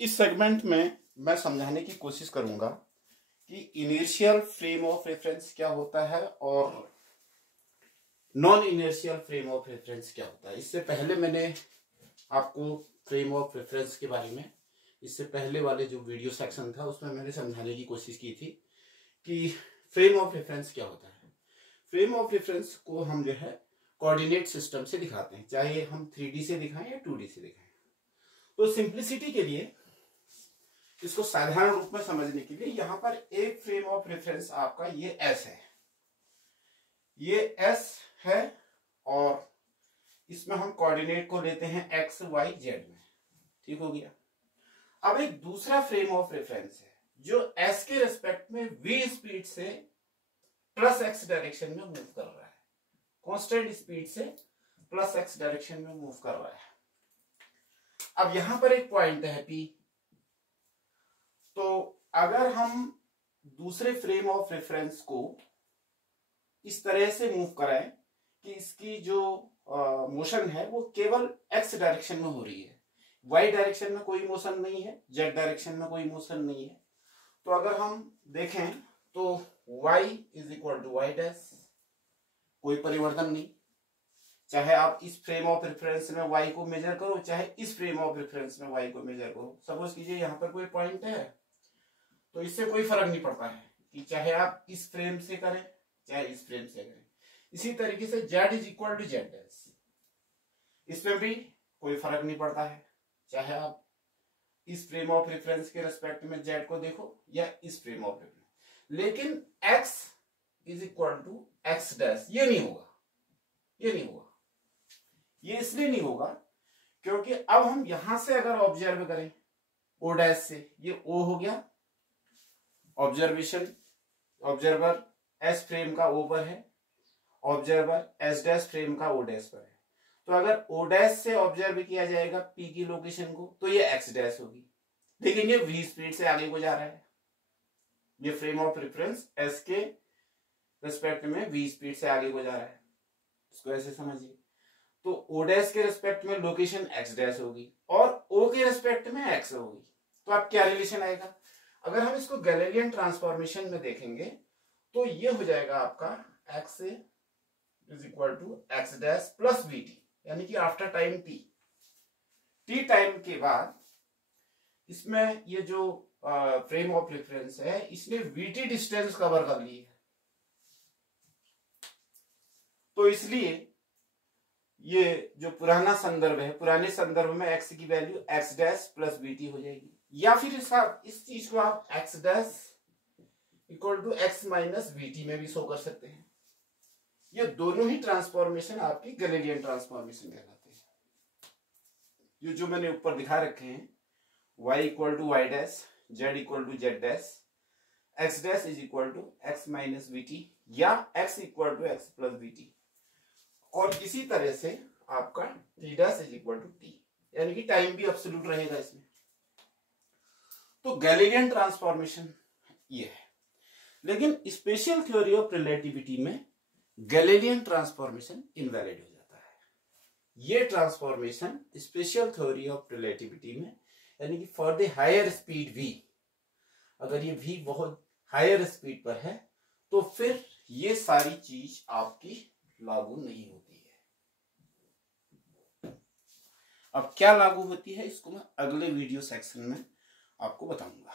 इस सेगमेंट में मैं समझाने की कोशिश करूंगा कि इनर्शियल फ्रेम ऑफ रेफरेंस क्या होता है और non inertial frame of reference क्या होता है। इससे पहले मैंने आपको फ्रेम ऑफ रेफरेंस के बारे में इससे पहले वाले जो वीडियो सेक्शन था उसमें मैंने समझाने की कोशिश की थी कि फ्रेम ऑफ रेफरेंस क्या होता है। फ्रेम ऑफ रेफरेंस को हम जो है कोऑर्डिनेट सिस्टम से दिखाते हैं, चाहे हम 3D से दिखाएं या 2D से दिखाएं। तो सिंप्लिसिटी के लिए, इसको साधारण रूप में समझने के लिए, यहां पर एक फ्रेम ऑफ रेफरेंस आपका ये S है, ये S है और इसमें हम कोऑर्डिनेट को लेते हैं x y z में। ठीक हो गया। अब एक दूसरा फ्रेम ऑफ रेफरेंस है जो S के रेस्पेक्ट में v स्पीड से प्लस x डायरेक्शन में मूव कर रहा है, कांस्टेंट स्पीड से प्लस x डायरेक्शन में मूव कर रहा है। अब यहां पर एक पॉइंट है P। तो अगर हम दूसरे फ्रेम ऑफ रेफरेंस को इस तरह से मूव कराएं कि इसकी जो मोशन है वो केवल x डायरेक्शन में हो रही है, y डायरेक्शन में कोई मोशन नहीं है, z डायरेक्शन में कोई मोशन नहीं है। तो अगर हम देखें तो y is equal to y dash, कोई परिवर्तन नहीं, चाहे आप इस फ्रेम ऑफ रेफरेंस में y को मेजर करो चाहे इस फ्रेम ऑफ रेफरेंस में y को मेजर करो। सपोज कीजिए यहाँ पर कोई पॉइंट है तो इससे कोई फर्क नहीं पड़ता है कि चाहे आप इस फ्रेम से करें चाहे इस फ्रेम से करें। इसी तरीके से z is equal to z dash, इसमें भी कोई फर्क नहीं पड़ता है, चाहे आप इस फ्रेम ऑफ रेफरेंस के रेस्पेक्ट में z को देखो या इस फ्रेम ऑफ रेफरेंस। लेकिन x is equal to x dash ये नहीं होगा, ये नहीं होगा। ये इसलिए नहीं होगा क्योंकि अब हम यहां से अगर ऑब्जर्व करें o डैश से, ये o हो गया, ऑब्जर्वेशन ऑब्जर्वर s फ्रेम का o पर है, ऑब्जर्वर s डैश फ्रेम का o डैश पर है। तो अगर o डैश से ऑब्जर्व किया जाएगा p की लोकेशन को तो ये x डैश होगी, लेकिन ये v स्पीड से आगे को जा रहा है। ये फ्रेम ऑफ रेफरेंस s के रेस्पेक्ट में v स्पीड से आगे को जा रहा है, इसको ऐसे समझिए। तो o डैश के रेस्पेक्ट में लोकेशन x डैश होगी और o के रेस्पेक्ट में x होगी। तो अब क्या रिलेशन आएगा, अगर हम इसको गैलेलियन ट्रांसफॉर्मेशन में देखेंगे तो ये हो जाएगा आपका x is equal to x dash plus v t, यानी कि आफ्टर टाइम t टाइम के बाद इसमें ये जो फ्रेम ऑफ रेफरेंस है इसने vt डिस्टेंस कवर कर ली है। तो इसलिए ये जो पुराना संदर्भ है, पुराने संदर्भ में x की value x dash plus vt हो जाएगी, या फिर इस चीज को आप x dash equal to x minus vt में भी शो कर सकते हैं। ये दोनों ही ट्रांसफॉर्मेशन आपकी गैलेलियन ट्रांसफॉर्मेशन कहलाते हैं। ये जो मैंने ऊपर दिखा रखे हैं y equal to y dash, z equal to z dash, x dash is equal to x minus vt या x equal to x plus vt, और इसी तरह से आपका t dash is equal to t, यानी कि टाइम भी absolute रहेगा इसमें। तो गैलेलियन ट्रांसफॉर्मेशन ये है, लेकिन स्पेशल थ्योरी ऑफ रिलेटिविटी में गैलेलियन ट्रांसफॉर्मेशन इनवैलिड हो जाता है। ये transformation special theory of relativity में, यानी कि for the higher speed v, अगर ये v बहुत हायर स्पीड पर है तो फिर ये सारी चीज आपकी लागू नहीं होती है। अब क्या लागू होती है इसको मैं अगले वीडियो सेक्शन में आपको बताऊंगा।